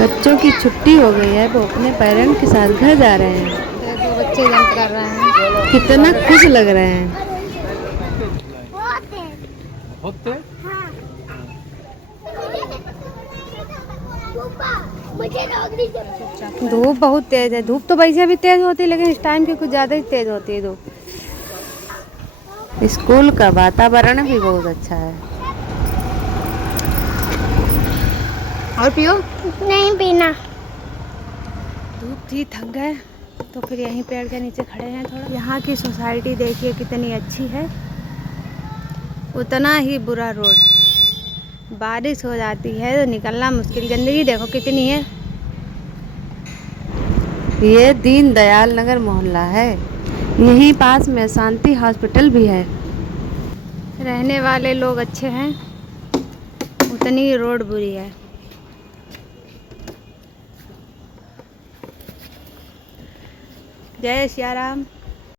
बच्चों की छुट्टी हो गई है, वो अपने पेरेंट्स के साथ घर जा रहे हैं। दो बच्चे जंप कर रहे हैं। कितना खुश लग रहे हैं। धूप बहुत तेज है। धूप तो वैसे भी तेज होती है, लेकिन इस टाइम की कुछ ज़्यादा ही तेज होती है धूप। स्कूल का वातावरण भी बहुत अच्छा है। और पियो? नहीं पीना। धूप थी, थक गए तो फिर यहीं पेड़ के नीचे खड़े हैं थोड़ा। यहाँ की सोसाइटी देखिए कितनी अच्छी है, उतना ही बुरा रोड। बारिश हो जाती है तो निकलना मुश्किल। गंदगी देखो कितनी है। ये दीन दयाल नगर मोहल्ला है। यहीं पास में शांति हॉस्पिटल भी है। रहने वाले लोग अच्छे हैं, उतनी ही रोड बुरी है। जय सिया राम।